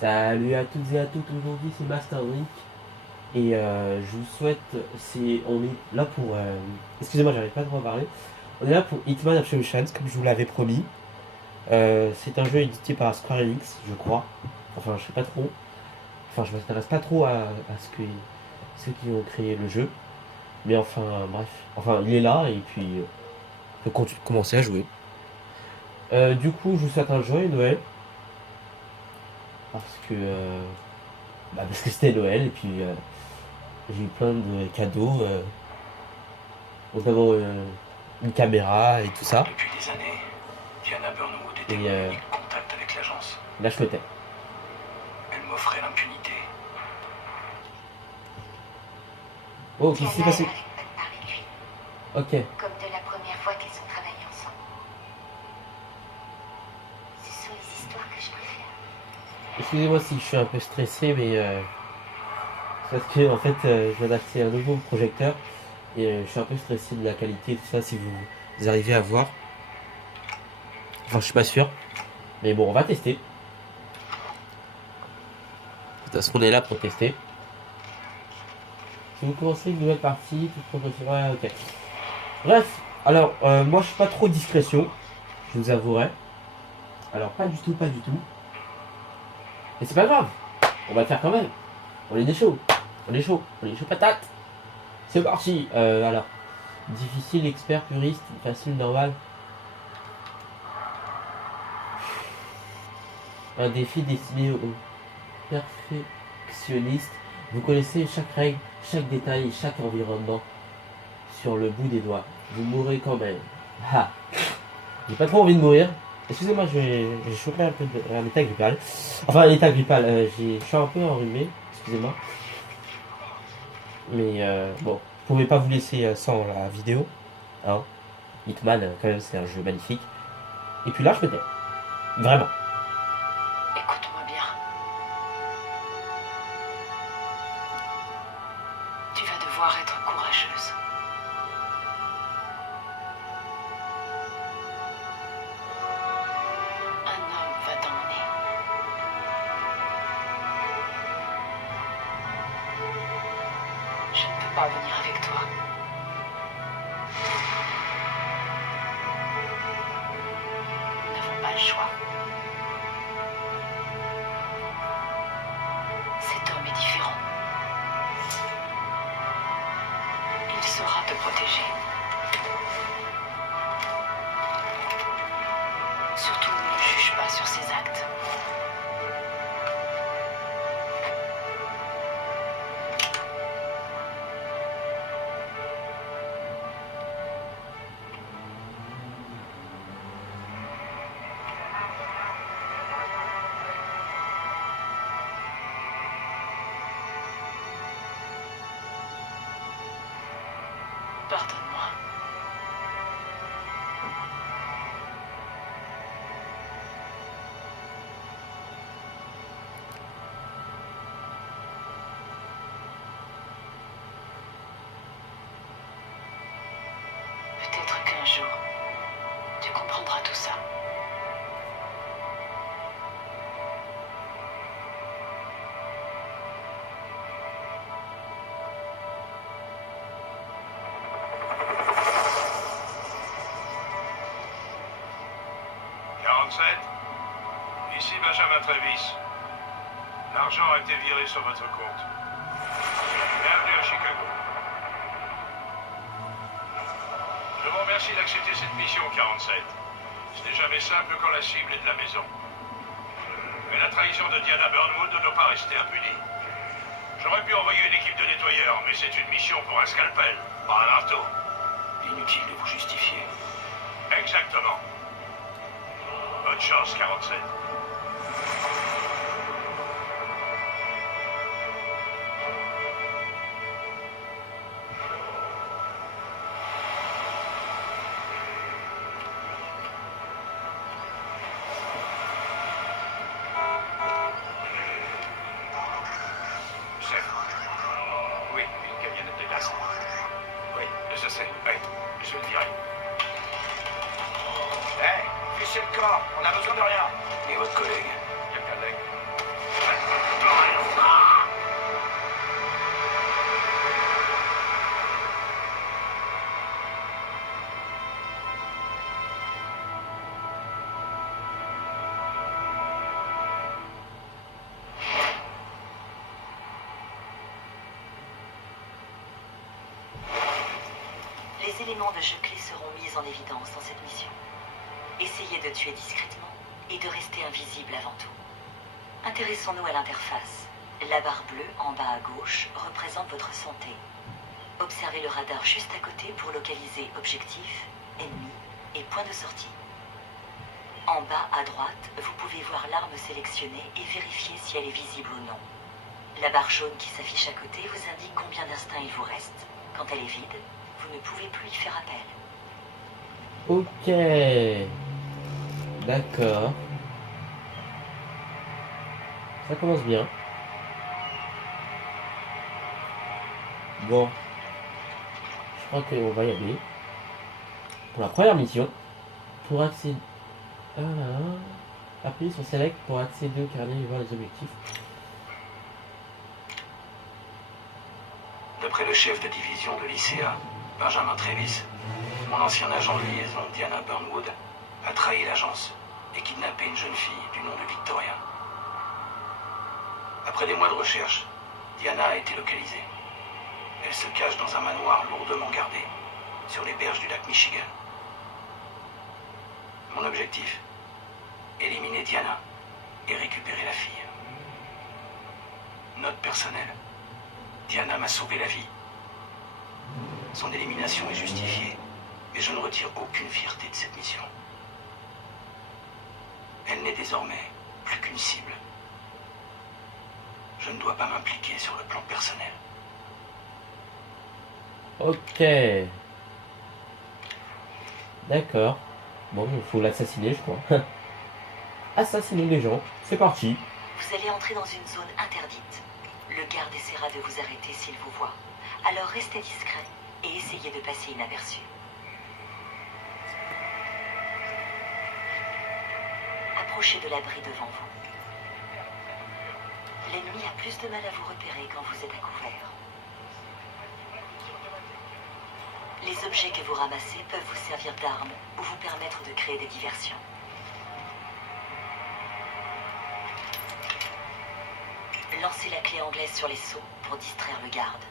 Salut à toutes et à toutes, aujourd'hui c'est Master Drink et je vous souhaite, on est là pour, excusez-moi j'arrive pas trop à parler, on est là pour Hitman Absolution comme je vous l'avais promis. C'est un jeu édité par Square Enix je crois, enfin je sais pas trop, enfin je m'intéresse pas trop à ceux qui ont créé le jeu, mais enfin bref, enfin il est là et puis on peut commencer à jouer. Du coup je vous souhaite un joyeux Noël parce que, parce que c'était Noël et puis j'ai eu plein de cadeaux, notamment une caméra et tout ça. Depuis des années, Diana Burnwood était Et mon unique contact avec l'agence. là, je souhaitais. Elle m'offrait l'impunité. Oh, qu'est-ce qui s'est passé? Ok. Comme de la première fois qu'ils ont travaillé ensemble. Ce sont les histoires que je préfère. Excusez-moi si je suis un peu stressé, mais c'est parce que en fait, je viens d'acheter un nouveau projecteur et je suis un peu stressé de la qualité et tout ça. Si vous arrivez à voir, enfin, je suis pas sûr, mais bon, on va tester. Parce qu'on est là pour tester. Si vous commencez une nouvelle partie, toute progression, ouais, ok. Bref, alors moi je suis pas trop discrétion, je vous avouerai. Alors pas du tout, pas du tout. Mais c'est pas grave, on va le faire quand même. On est des chauds, on est chaud, on est chaud patate. C'est parti. Alors, difficile, expert, puriste, facile, normal. Un défi destiné aux perfectionnistes. Vous connaissez chaque règle, chaque détail et chaque environnement sur le bout des doigts. Vous mourrez quand même. Ah, j'ai pas trop envie de mourir. Excusez-moi, j'ai chopé un peu un état grippal. Enfin, un état grippal. Je suis un peu enrhumé. Excusez-moi. Mais bon, je pouvais pas vous laisser sans la vidéo. Hein. Hitman, quand même, c'est un jeu magnifique. Et puis là, je me tais. Vraiment. Écoute-moi bien. Tu vas devoir être courageuse. Un homme va t'emmener. Je ne peux pas venir avec toi. Nous n'avons pas le choix. Cet homme est différent. Il saura te protéger. Surtout, ne le juge pas sur ses actes. Pardonne-moi. Peut-être qu'un jour, tu comprendras tout ça. Ici Benjamin Travis. L'argent a été viré sur votre compte. Bienvenue à Chicago. Je vous remercie d'accepter cette mission, 47. Ce n'est jamais simple quand la cible est de la maison. Mais la trahison de Diana Burnwood ne doit pas rester impunie. J'aurais pu envoyer une équipe de nettoyeurs, mais c'est une mission pour un scalpel, pas un marteau. Inutile de vous justifier. Exactement. Bonne chance, 47. Chef. Oui, une camionnette de glace. Oui, je sais. Oui, je vais le virer. Hey, fichez le corps, on a besoin de rien. Et votre collègue, Captain Lake. éléments de jeu clés seront mis en évidence dans cette mission. Essayez de tuer discrètement et de rester invisible avant tout. Intéressons-nous à l'interface. La barre bleue en bas à gauche représente votre santé. Observez le radar juste à côté pour localiser objectif, ennemi et point de sortie. En bas à droite, vous pouvez voir l'arme sélectionnée et vérifier si elle est visible ou non. La barre jaune qui s'affiche à côté vous indique combien d'instinct il vous reste. Quand elle est vide, vous ne pouvez plus y faire appel. Ok. D'accord. Ça commence bien. Bon. Je crois qu'on va y aller. Pour la première mission. Pour accéder... appuyez sur Select pour accéder au carnet et voir les objectifs. D'après le chef de division de l'ICA, Benjamin Travis, mon ancien agent de liaison, Diana Burnwood, a trahi l'agence et kidnappé une jeune fille du nom de Victoria. Après des mois de recherche, Diana a été localisée. Elle se cache dans un manoir lourdement gardé, sur les berges du lac Michigan. Mon objectif, éliminer Diana et récupérer la fille. Note personnelle. Diana m'a sauvé la vie. Son élimination est justifiée, mais je ne retire aucune fierté de cette mission. Elle n'est désormais plus qu'une cible. Je ne dois pas m'impliquer sur le plan personnel. Ok. D'accord. Bon, il faut l'assassiner, je crois. Assassinons les gens. C'est parti. Vous allez entrer dans une zone interdite. Le garde essaiera de vous arrêter s'il vous voit. Alors restez discret et essayez de passer inaperçu. Approchez de l'abri devant vous. L'ennemi a plus de mal à vous repérer quand vous êtes à couvert. Les objets que vous ramassez peuvent vous servir d'armes ou vous permettre de créer des diversions. Lancez la clé anglaise sur les seaux pour distraire le garde.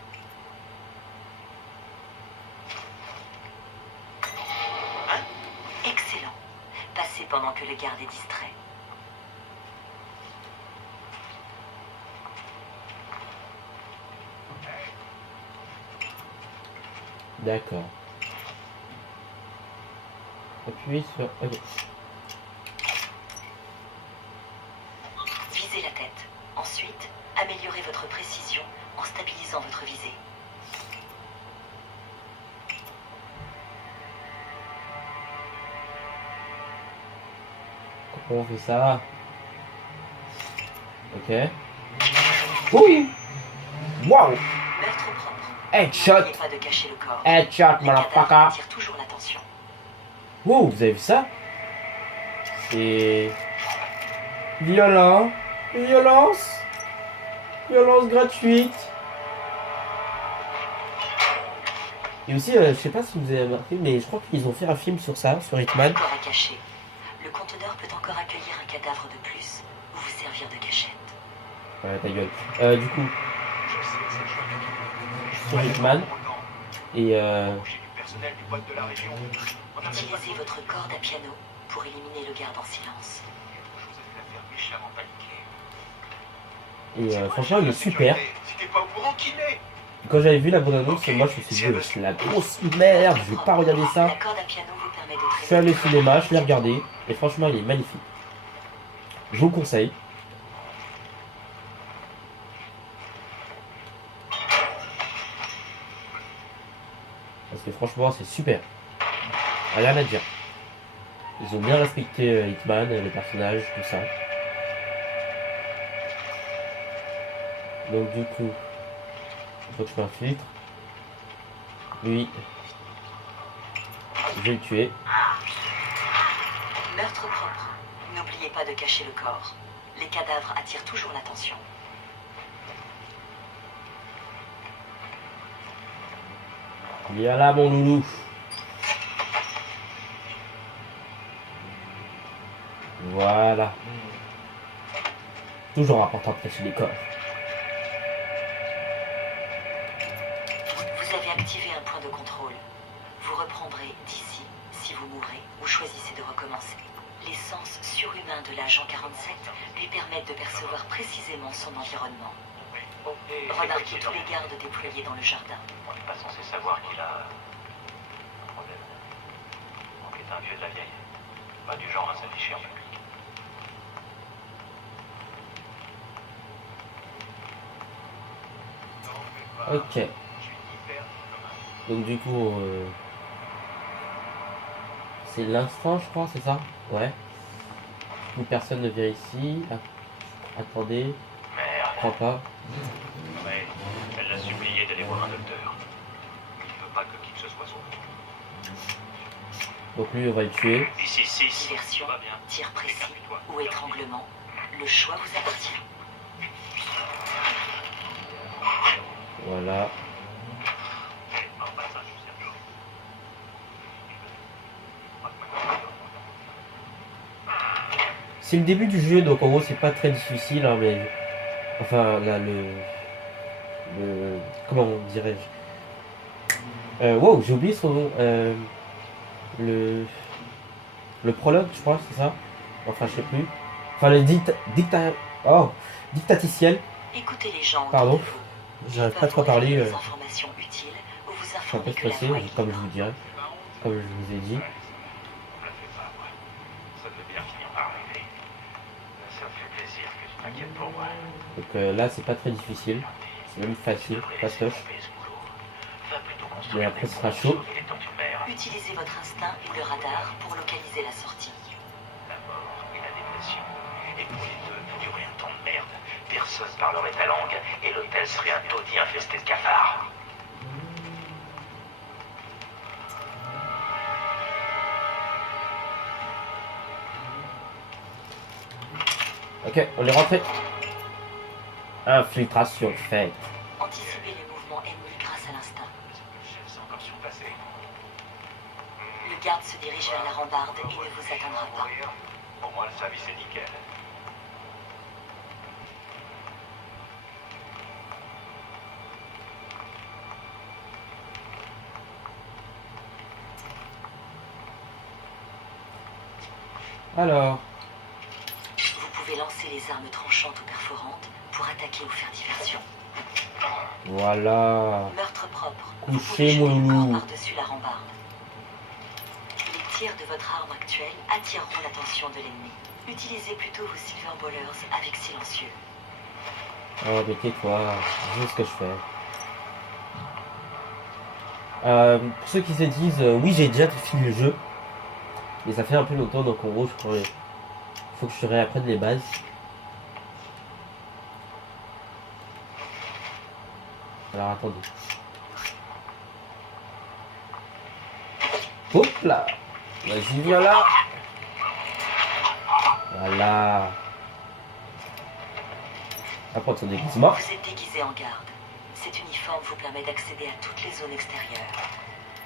Excellent. Passez pendant que le garde est distrait. D'accord. Appuyez sur... Ok. Visez la tête. Ensuite, améliorez votre précision en stabilisant votre visée. Comment on fait ça? Ok. Ouh! Wow! Meurtre propre. Headshot! N'oubliez pas de cacher le corps. Headshot, Les cadavres motherfucker! attirent toujours l'attention. Wow, vous avez vu ça? C'est... violent. Violence. Violence gratuite. Et aussi, je sais pas si vous avez remarqué, mais je crois qu'ils ont fait un film sur ça, sur Hitman. Corps à cacher. Le conteneur peut encore accueillir un cadavre de plus ou vous servir de cachette. Ouais, ta gueule. Du coup, sur Hitman. Et Utilisez votre corde à piano pour éliminer le garde en silence. Et franchement, il est super. Si t'es pas au courant, qui l'est? Quand j'avais vu la bande-annonce, moi je me suis dit, c'est la grosse merde, je vais pas regarder ça. La corde à piano vous permet de Je suis allé au cinéma, je l'ai regardé, et franchement, il est magnifique. Je vous le conseille. Parce que franchement, c'est super. Rien à dire. Ils ont bien respecté Hitman, les personnages, tout ça. Donc du coup, il faut que je m'infiltre. Lui, je vais le tuer. Meurtre propre. N'oubliez pas de cacher le corps. Les cadavres attirent toujours l'attention. Viens là, mon loulou. Voilà. Toujours important de cacher les corps. Vous avez activé un point de contrôle. Vous reprenez commencer. Les sens surhumains de l'agent 47 lui permettent de percevoir précisément son environnement. Remarquez tous les gardes déployés dans le jardin. On n'est pas censé savoir qu'il a un problème. Donc est un vieux de la vieille. Pas du genre à s'afficher en public. Ok. Donc du coup, c'est l'instant, je crois, c'est ça? Ouais. Plus personne ne vient ici. Ah, attendez, Merde. je crois pas. Ouais, elle l'a supplié d'aller voir un docteur. Il veut pas que qui que ce soit son. Donc lui, on va le tuer. Ici 6. Diversion, Va bien. tir précis ou étranglement, le choix vous appartient. Voilà. En passage, Sergio. C'est le début du jeu, donc en gros, c'est pas très difficile, hein, mais. Enfin, là, comment dirais-je? Wow, j'ai oublié son nom. Le prologue, je crois, c'est ça? Enfin, je sais plus. Enfin, le dictaticiel. Écoutez les gens. Pardon. autour de vous. J'arrive Ils pas trop à peuvent vous parler. donner des informations utiles ou vous Je suis un informer peu que la stressé, foi est comme je libre. vous dirais. Comme je vous ai dit. On la fait pas, moi. Ça devait bien finir par arriver. Ça me fait plaisir que tu t'inquiètes pour moi. Donc là, c'est pas très difficile. C'est même facile, fastoche. Mais après, ce sera chaud. Utilisez votre instinct et le radar pour localiser la sortie. La mort et la dépression. Et pour les deux, il y aurait un temps de merde. Personne parlerait ta langue et l'hôtel serait un taudis infesté de cafards. Ok, on est rentré. Infiltration faite. Anticipez les mouvements ennemis grâce à l'instinct. C'est encore surpassé. Le garde se dirige vers la rambarde et ne vous atteindra pas. Pour moi, le service est nickel. Alors, Vous pouvez lancer les armes tranchantes ou perforantes pour attaquer ou faire diversion. voilà. Meurtre propre. Couchez, Vous pouvez jeter mon le corps loulou. par-dessus la rambarde. Les tirs de votre arme actuelle attireront l'attention de l'ennemi. Utilisez plutôt vos silver ballers avec silencieux. Oh, mais tais-toi. Je sais ce que je fais. Pour ceux qui se disent, oui, j'ai déjà fini le jeu. Mais ça fait un peu longtemps, donc en gros, je crois faut que je réapprenne les bases. Alors, attendez. Hop là. Vas-y, viens là. Voilà. À prendre son déguisement. Vous êtes déguisé en garde. Cet uniforme vous permet d'accéder à toutes les zones extérieures.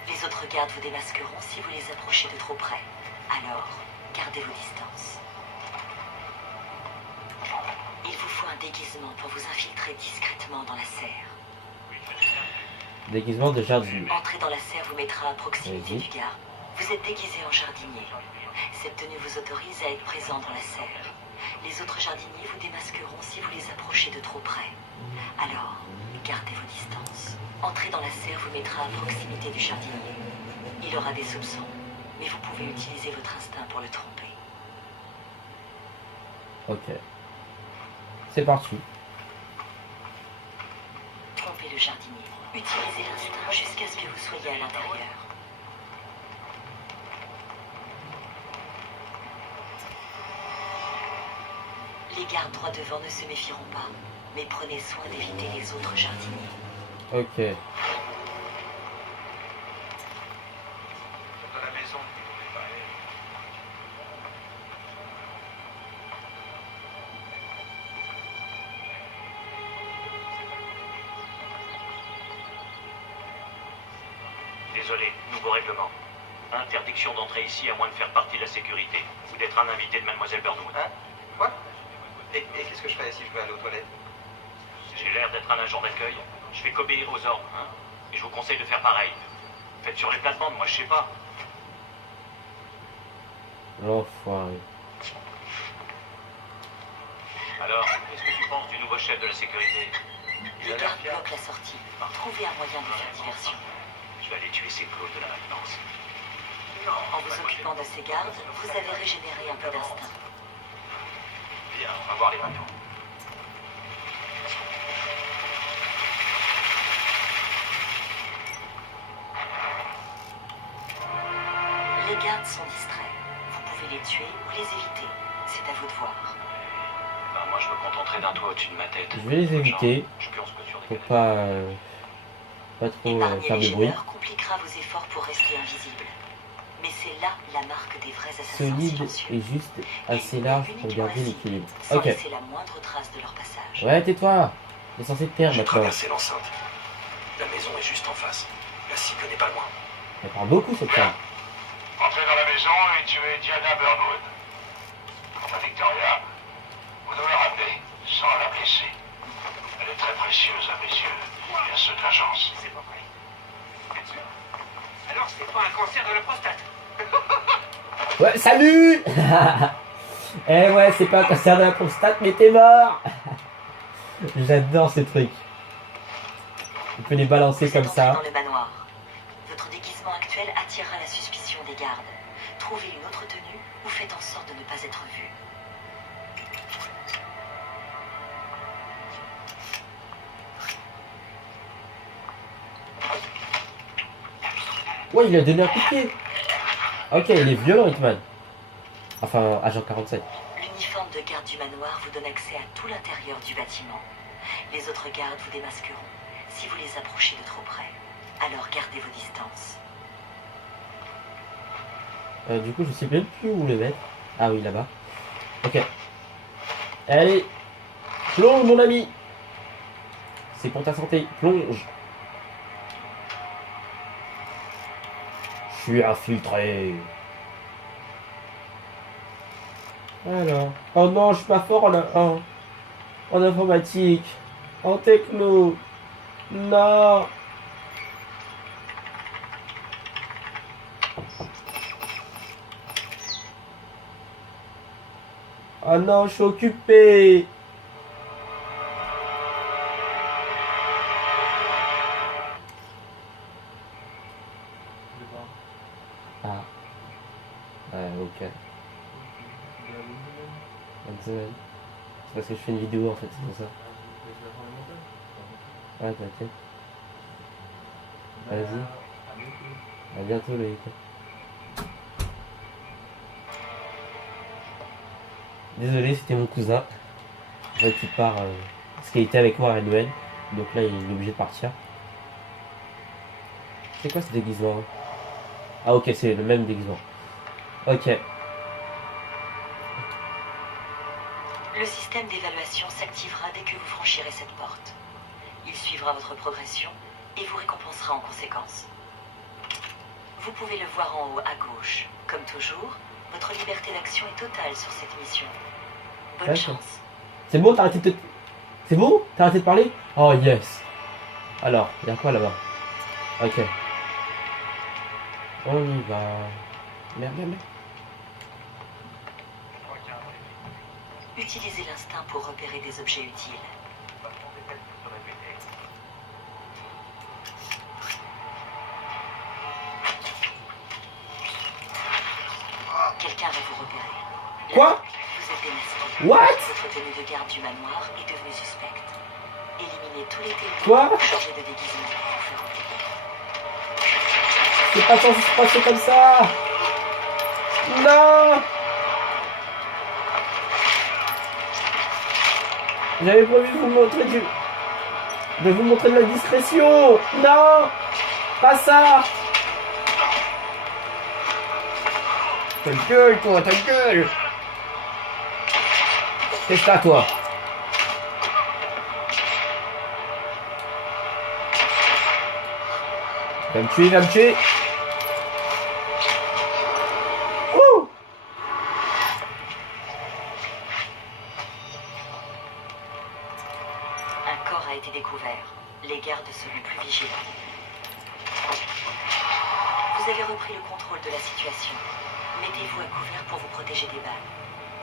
Les autres gardes vous démasqueront si vous les approchez de trop près. Alors, gardez vos distances. Il vous faut un déguisement pour vous infiltrer discrètement dans la serre. Déguisement de jardinier. Entrer dans la serre vous mettra à proximité Vas-y. du garde. Vous êtes déguisé en jardinier. Cette tenue vous autorise à être présent dans la serre. Les autres jardiniers vous démasqueront si vous les approchez de trop près. Alors, gardez vos distances. Entrer dans la serre vous mettra à proximité du jardinier. Il aura des soupçons, mais vous pouvez utiliser votre instinct pour le tromper. Ok. C'est parti. Trompez le jardinier. Utilisez l'instinct jusqu'à ce que vous soyez à l'intérieur. Les gardes droits devant ne se méfieront pas, mais prenez soin d'éviter les autres jardiniers. Ok. De la maison. Désolé, nouveau règlement. Interdiction d'entrer ici à moins de faire partie de la sécurité ou d'être un invité de Mademoiselle Burnwood. Hein? Quoi? Et qu'est-ce que je fais si je veux aller aux toilettes? J'ai l'air d'être un agent d'accueil. Je fais qu'obéir aux ordres, hein. Et je vous conseille de faire pareil. Faites sur les plates-bandes, moi je sais pas. L'enfoiré. Alors, qu'est-ce que tu penses du nouveau chef de la sécurité? Les gardes bloquent la sortie. Trouvez un moyen de faire diversion. Je vais aller tuer ces clowns de la maintenance. En vous occupant de ces gardes, vous avez régénéré un peu d'instinct. Bien, on va voir les bateaux. Les gardes sont distraits. Vous pouvez les tuer ou les éviter. C'est à vous de voir. Ben, moi, je me contenterai d'un toit au-dessus de ma tête. Je vais les éviter. Je pionce peu sur des Pour canapés. pas trop Épargner faire les de bruit. gêneurs compliquera vos efforts pour rester invisible. Mais c'est là la marque des vrais assassins Solide silencieux. et juste assez large pour garder l'équilibre. Sans Ok. laisser la moindre trace de leur passage. Ouais, tais-toi. T'es censé te taire J'ai maintenant. traversé l'enceinte. La maison est juste en face. La cible n'est pas loin. Elle parle beaucoup cette femme. Entrez dans la maison et tuez Diana Burnwood. Quant à Victoria, vous devez la ramener sans la blesser. Elle est très précieuse à mes yeux et à ceux de l'agence. C'est pas vrai. Alors, c'est pas un cancer de la prostate. Ouais, salut. Eh ouais, c'est pas un cancer de la prostate, mais t'es mort. J'adore ces trucs. On peut les balancer Vous comme êtes entré ça. dans le manoir. Votre déguisement actuel attirera la suspicion des gardes. Trouvez une autre tenue ou faites en sorte de ne pas être vu. Ouais, il a donné un coup de pied. Ok, il est violent, Hitman. Enfin, agent 47. L'uniforme de garde du manoir vous donne accès à tout l'intérieur du bâtiment. Les autres gardes vous démasqueront si vous les approchez de trop près. Alors gardez vos distances. Du coup, je sais même plus où le mettre. Ah oui, là-bas. Ok. Allez. Plonge, mon ami. C'est pour ta santé. Plonge. Je suis infiltré. Alors. Oh non, je suis pas fort en informatique. En techno. Non. Oh non, je suis occupé. Ah. Ouais, ok. C'est parce que je fais une vidéo en fait, c'est pour ça. Ouais, t'inquiète. Vas-y. À bientôt, Loïc. Désolé, c'était mon cousin. En fait, il part parce qu'il était avec moi à Noël. Donc là, il est obligé de partir. C'est quoi ce déguisement? Ah, ok, c'est le même déguisement. Ok. Le système d'évaluation s'activera dès que vous franchirez cette porte. Il suivra votre progression et vous récompensera en conséquence. Vous pouvez le voir en haut à gauche. Comme toujours, votre liberté d'action est totale sur cette mission. Bonne D'accord. chance. C'est bon, t'as arrêté de... C'est bon? T'as arrêté de parler? Oh yes. Alors, il y a quoi là-bas? Ok. On y va. Merde, merde, merde. Utilisez l'instinct pour repérer des objets utiles. Quelqu'un va vous repérer. Là, Quoi? vous êtes démasqué. What? Votre tenue de garde du manoir est devenue suspecte. Éliminez tous les témoins. Quoi? Changez de déguisement pour vous faire repérer. C'est pas censé se passer comme ça. Non. J'avais prévu de vous montrer de vous montrer de la discrétion. Non. Pas ça. Ta gueule, toi, ta gueule. Qu'est-ce que t'as, toi? Va me tuer, va me tuer. Ouh. Un corps a été découvert. Les gardes seront plus vigilants. Vous avez repris le contrôle de la situation. Mettez-vous à couvert pour vous protéger des balles.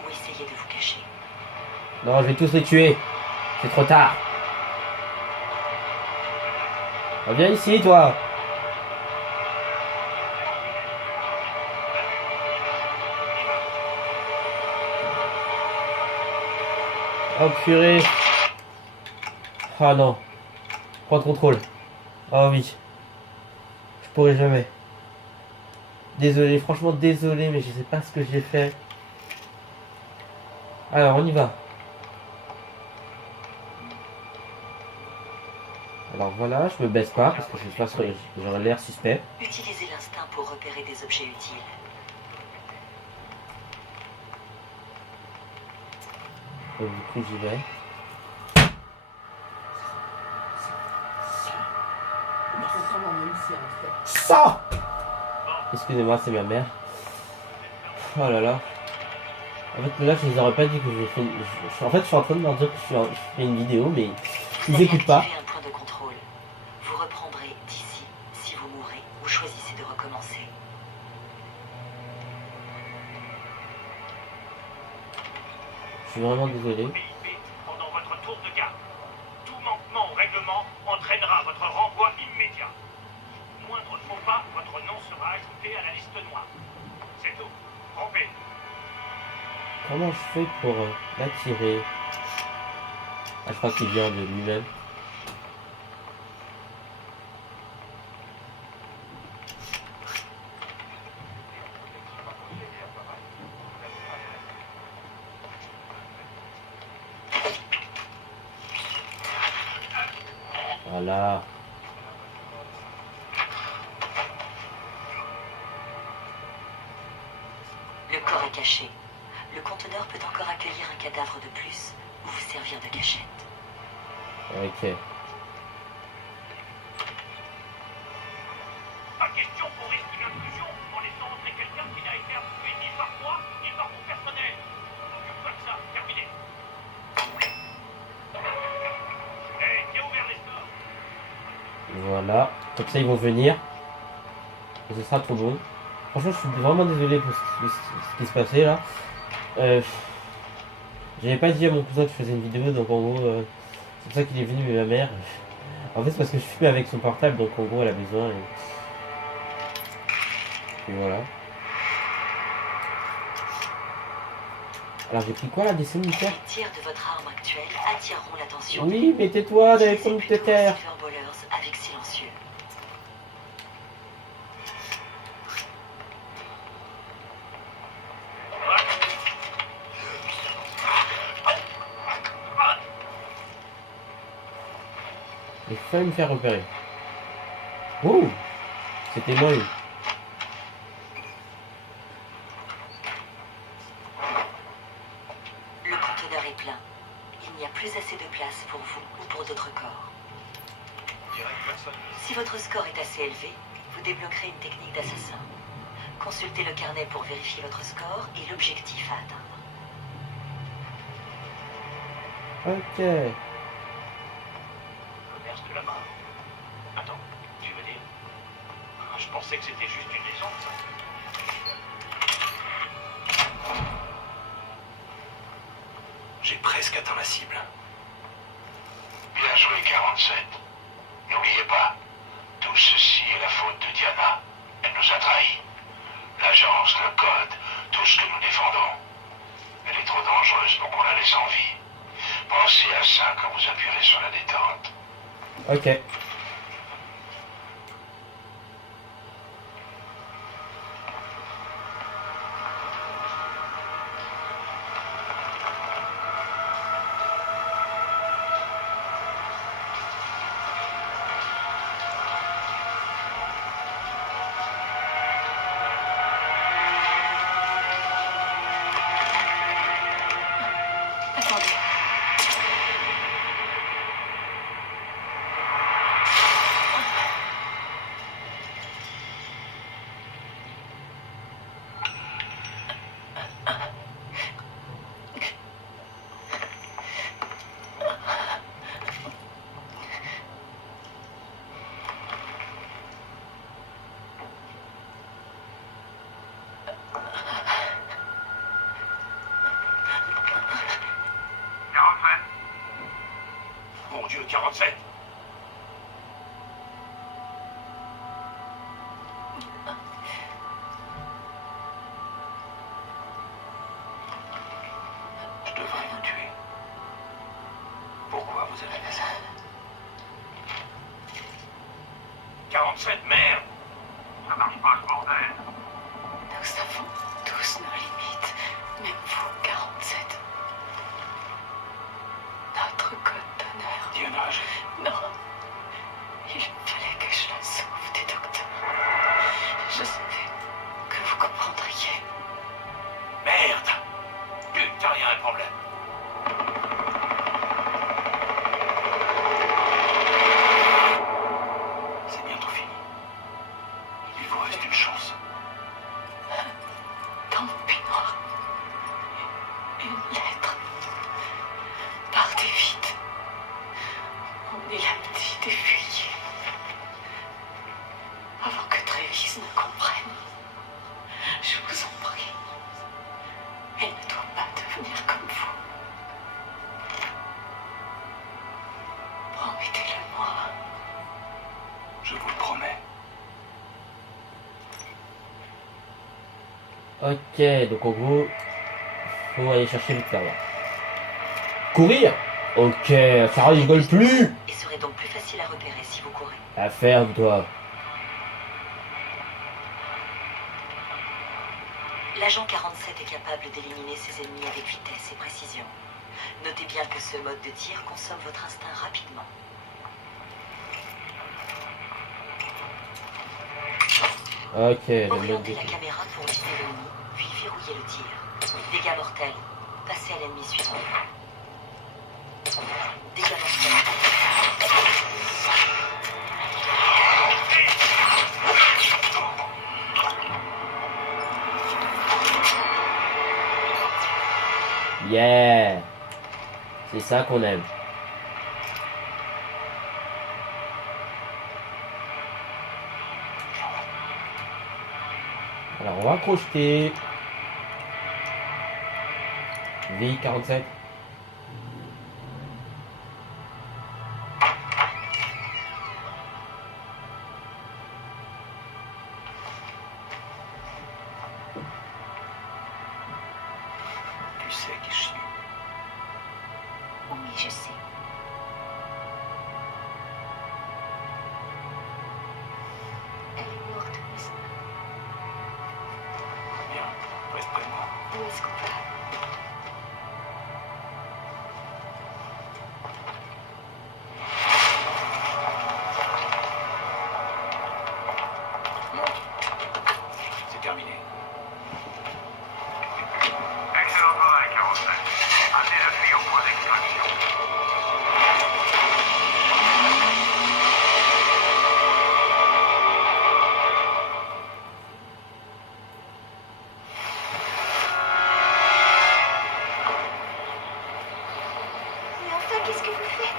Ou essayez de vous cacher. Non, je vais tous les tuer. C'est trop tard. Viens ici, toi. Oh purée. Ah non. Prends le contrôle. Oh oui. Je pourrais jamais. Désolé, franchement désolé, mais je sais pas ce que j'ai fait. Alors on y va. Alors voilà, je me baisse pas parce que je pense que j'aurais l'air suspect. Utilisez l'instinct pour repérer des objets utiles. Donc, du coup j'y vais. Ça. Excusez-moi, c'est ma mère. Oh là là. En fait là je les aurais pas dit que j'ai fait une... En fait je suis en train de leur dire que je fais une vidéo mais ils écoutent pas. Un point de contrôle. Vous reprendrez d'ici si vous mourrez ou choisissez de recommencer. Je suis vraiment désolé. PIP pendant votre tour de garde. Tout manquement au règlement entraînera votre renvoi immédiat. Moindre faux pas, votre nom sera ajouté à la liste noire. C'est tout. Rompez. Comment je fais pour l'attirer? Ah, je crois qu'il vient de lui-même. Voilà. Le corps est caché. Le conteneur peut encore accueillir un cadavre de plus ou vous servir de cachette. Ok. Pas question qu'on risque une intrusion en laissant entrer quelqu'un qui n'a été approuvé ni par moi, ni par mon personnel. Occupe-toi de ça, terminé. Hey, tiens ouvert les stores. Voilà. Comme ça ils vont venir. Et ce sera trop bon. Franchement je suis vraiment désolé pour ce qui se passait là. J'avais pas dit à mon cousin que je faisais une vidéo, donc en gros c'est pour ça qu'il est venu, mais ma mère. En fait c'est parce que je filme avec son portable, donc en gros elle a besoin. Et voilà. Alors j'ai pris quoi là, des somnifères? Les tirs de votre arme actuelle attireront l'attention. Oui, mais tais-toi, d'aller Utilisez comme tes plutôt terres. Cyberballers avec silencieux. Il fallait me faire repérer. Oh, c'était molle. Le conteneur est plein. Il n'y a plus assez de place pour vous ou pour d'autres corps. Si votre score est assez élevé, vous débloquerez une technique d'assassin. Consultez le carnet pour vérifier votre score et l'objectif à atteindre. Ok. Commerce de la mort. Attends, tu veux dire? Je pensais que c'était juste une légende, ça. J'ai presque atteint la cible. Bien joué, 47. N'oubliez pas, tout ceci est la faute de Diana. Elle nous a trahis. L'agence, le code, tout ce que nous défendons. Elle est trop dangereuse pour qu'on la laisse en vie. Pensez à ça quand vous appuierez sur la détente. Ok. Attendez. Dieu, 47. Je devrais vous tuer. Pourquoi vous avez fait ça? 47, merde. Ça marche pas, ce bordel. Nous avons tous nos limites, même vous, 47. Notre code d'honneur. Diana, Non. Il fallait que je la sauve des docteurs. Je savais que vous comprendriez. Merde. Putain, y a un problème. c'est bientôt fini. Il vous reste une chance. Dans mon peignoir. Une lettre. Partez vite. On est dit de fuir. Avant que Travis ne comprenne. Je vous en prie. Elle ne doit pas devenir comme vous. Promettez-le-moi. Je vous le promets. Ok, donc en gros, faut aller chercher Victor. Courir. Ok, Sarah il rigole plus. Et serait donc plus facile à repérer si vous courez. À faire, toi. L'agent 47 est capable d'éliminer ses ennemis avec vitesse et précision. Notez bien que ce mode de tir consomme votre instinct rapidement. Ok, je me Orientez dis. la caméra pour viser l'ennemi, puis verrouillez le tir. Dégâts mortels. Passez à l'ennemi suivant. Dégâts mortels. Yeah. C'est ça qu'on aime. Alors on va crocheter. VI-47. Tu sais qui je suis. Oui, je sais. Elle est morte, mais ça Bien, reste près de moi. où est-ce qu'on va? C'est terminé. Excellent travail, 47. Amenez la fille au point d'extraction. Mais enfin, qu'est-ce que vous faites?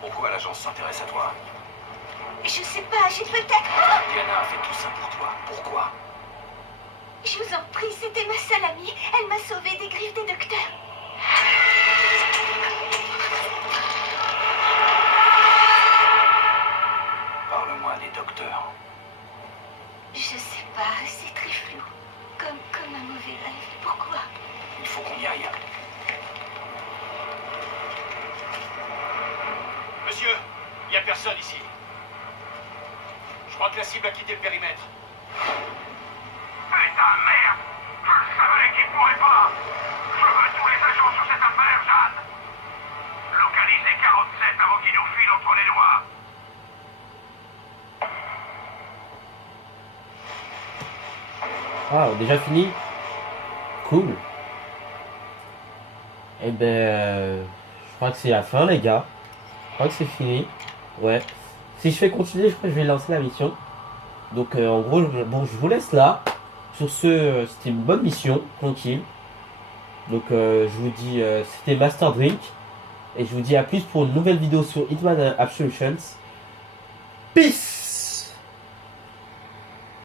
Pourquoi l'agence s'intéresse à toi? Je sais pas, j'ai peut-être... Diana a fait tout ça pour toi. Pourquoi? Je vous en prie, c'était ma seule amie. Elle m'a sauvée des griffes des docteurs. Parle-moi des docteurs. Je sais pas, c'est très flou. Comme un mauvais rêve. Pourquoi? Il faut qu'on y aille. Monsieur, il n'y a personne ici. Je crois que la cible a quitté le périmètre. Putain de merde. Je savais qu'il pourrait pas. Je veux tous les agents sur cette affaire, Jeanne. Localisez 47 avant qu'il nous file entre les doigts. Ah, déjà fini. Cool. Eh ben, je crois que c'est la fin, les gars. Je crois que c'est fini. Ouais. Si je fais continuer, je crois que je vais lancer la mission. Donc, en gros, bon, je vous laisse là. Sur ce, c'était une bonne mission, tranquille. Donc, je vous dis, c'était Master Drink. Et je vous dis à plus pour une nouvelle vidéo sur Hitman Absolutions. Peace!